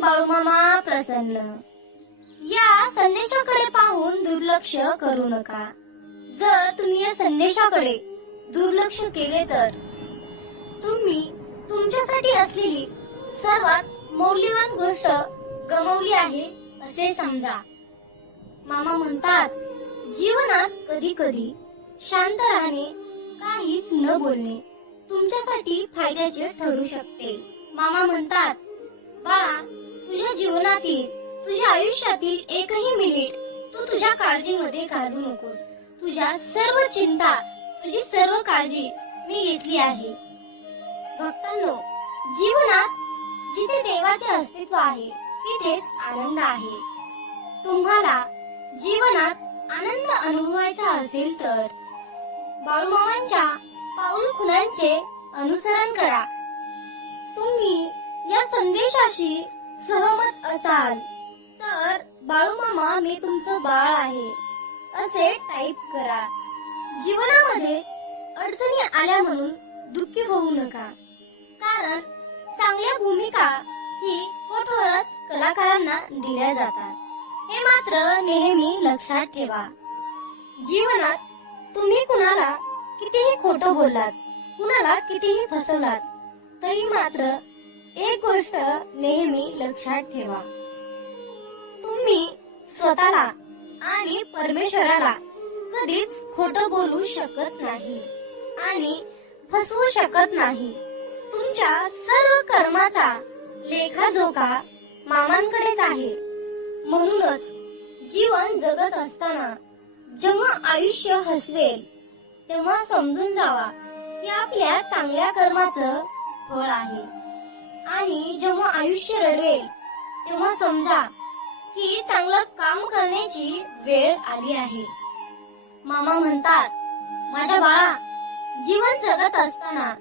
बाळूमामा प्रसन्न. या संदेशाकडे पाहून दुर्लक्ष करू नका. जर तुम्ही या संदेशाकडे दुर्लक्ष केले तर? तुम्ही तुमच्यासाठी असलेली सर्वात मौल्यवान गोष्ट गमावली आहे असे समजा. मामा म्हणतात जीवनात कधी कधी शांत राहणे काहीच न बोलणे तुमच्यासाठी फायद्याचे ठरू शकते. मामा म्हणतात बाळा तुझ्या जीवनातील तुझ्या आयुष्यातील एकही मिनिट तू तुझ्या काळजीमध्ये काढू नकोस. तुझ्या सर्व चिंता तुझी सर्व काळजी मी घेतली आहे. भक्तांनो जीवनात जिथे देवाचे अस्तित्व आहे तिथेच आनंद आहे. तुम्हाला जीवनात आनंद अनुभवायचा असेल तर बाळूमामांच्या पाऊल खुणांचे अनुसरण करा. तुम्ही या संदेशाशी सहमत असाल. तर बाळूमामा मी तुमचं बाळ आहे. असे टाईप करा. जीवनामध्ये अडचणी आल्या म्हणून दुःखी होऊ नका. कारण चांगल्या भूमिका ही कठोरच कलाकारांना दिल्या जातात. हे मात्र नेहमी लक्षात ठेवा. जीवनात तुम्ही कुणाला कितीही खोटं बोललात कुणाला कितीही फसवलात तरी मात्र एक गोष्ट नेहमी लक्षात ठेवा. तुम्ही स्वतःला आणि परमेश्वराला कधीच खोटं बोलू शकत नाही आणि फसवू शकत नाही. तुमच्या सर्व कर्माचा लेखाजोखा मामांकडेच आहे. म्हणूनच जीवन जगत असताना जेव्हा आयुष्य हसवेल तेव्हा समजून जावा की आपल्या चांगल्या कर्माचं फळ आहे. आणि जेव्हा आयुष्य रडवेल तेव्हा समजा की चांगलं काम करण्याची वेळ आली आहे. मामा म्हणतात माझ्या बाळा जीवन जगत असताना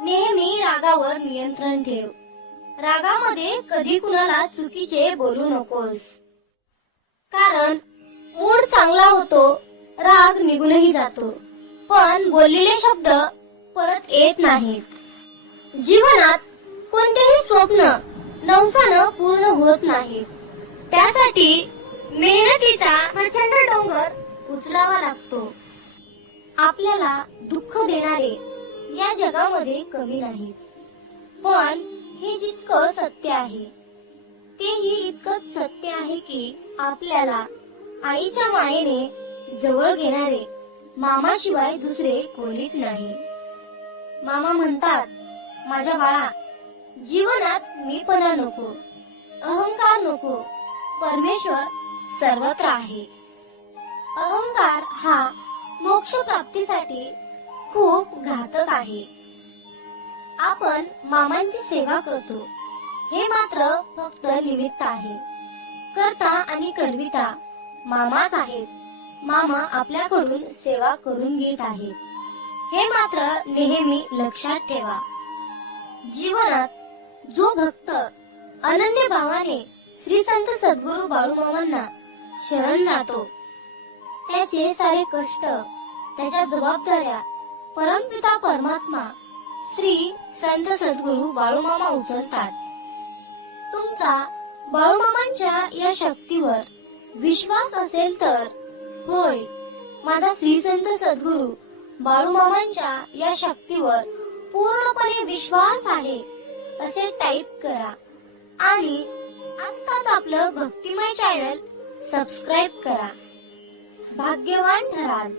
नेहमी रागावर नियंत्रण ठेव. रागामध्ये कधी कुणाला चुकीचे बोलू नकोस. कारण मूड चांगला होतो राग निघूनही जातो. पण बोललेले शब्द परत येत नाहीत. जीवनात स्वप्न नवसानं पूर्ण होत नाहीत त्यासाठी मेहनतीचा प्रचंड डोंगर उचलावा लागतो. आपल्याला दुःख देणारे या जगामध्ये कमी नाहीत. पण हे जितकं सत्य आहे तेही इतकंच सत्य आहे की आपल्याला आईच्या मायेने जवळ घेणारे मामाशिवाय दुसरे कोणीच नाही. मामा म्हणतात माझ्या बाळा जीवनात मीपणा नको. अहंकार नको. परमेश्वर सर्वत्र आहे. अहंकार हा मोक्ष प्राप्तीसाठी खूप घातक आहे. आपण मामांची सेवा करतो. हे मात्र फक्त निमित्त आहे. करता आणि करविता मामाच आहेत. मामा आपल्याकडून सेवा करून घेत आहेत. हे मात्र नेहमी लक्षात ठेवा. जीवनात जो भक्त अनन्य भावाने श्री संत सद्गुरु बाळूमामांना शरण जातो त्याचे सारे कष्ट त्याच्या जबाबदाऱ्या परमपिता परमात्मा श्री संत सद्गुरु बाळूमामा उचलतात. तुमचा बाळूमामांच्या या शक्तीवर विश्वास असेल तर होय माझा श्री संत सद्गुरु बाळूमामांच्या या शक्तीवर पूर्णपणे विश्वास आहे. असे टाईप करा. आणि आत्ताच आपलं भक्तिमय चॅनल सबस्क्राईब करा. भाग्यवान ठराल.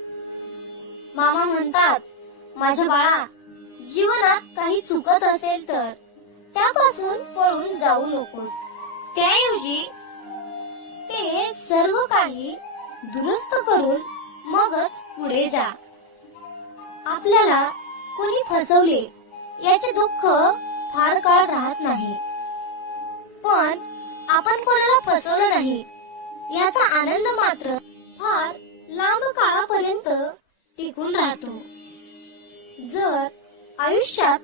मामा म्हणतात माझ्या बाळा जीवनात काही चुकत असेल तर त्यापासून पळून जाऊ नकोस. त्याऐवजी ते सर्व काही दुरुस्त करून मगच पुढे जा. आपल्याला कोणी फसवले याचे दुःख फार काळ राहत नाही. पण आपण कोणाला फसवलं नाही. याचा आनंद मात्र फार लांब काळापर्यंत टिकून राहतो. जर आयुष्यात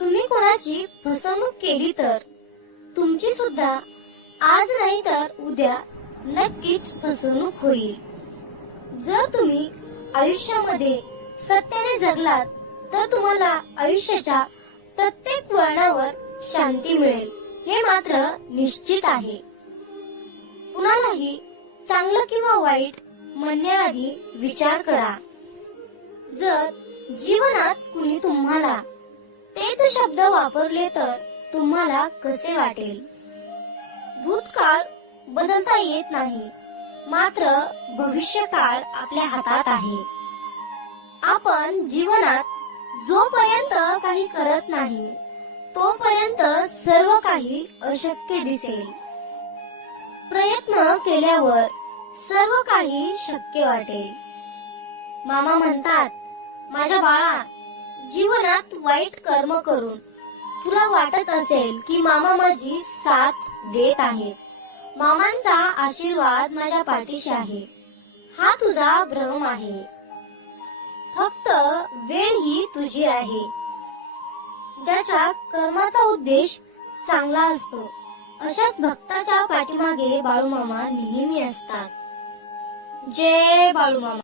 तुम्ही कोणाची फसवणूक केली तर तुमची सुद्धा आज नाही तर उद्या नक्कीच फसवणूक होईल. जर तुम्ही आयुष्यामध्ये सत्याने जगलात तर तुम्हाला आयुष्याच्या प्रत्येक वळणावर शांती मिळेल. हे मात्र निश्चित आहे. कुणालाही चांगलं किंवा वाईट म्हणण्याआधी विचार करा. जर जीवनात कुणी तुम्हाला तेच शब्द वापरले तर तुम्हाला कसे वाटेल? भूतकाळ बदलता येत नाही. मात्र भविष्यकाळ आपल्या हातात आहे. आपण जीवनात जोपर्यंत काही करत नाही तोपर्यंत सर्व काही अशक्य दिसेल. प्रयत्न केल्यावर सर्व काही शक्य वाटेल. मामा म्हणतात माझ्या बाळा जीवनात वाईट कर्म करून तुला वाटत असेल की मामा माझी साथ देत आहेत मामांचा आशीर्वाद माझ्या पाठीशी आहे. हा तुझा भ्रम आहे. फक्त वेळ ही तुझी आहे. ज्याच्या कर्माचा उद्देश चांगला असतो. अशाच भक्ताच्या पाठीमागे बाळूमामा नेहमी असतात. जय बाळूमामा.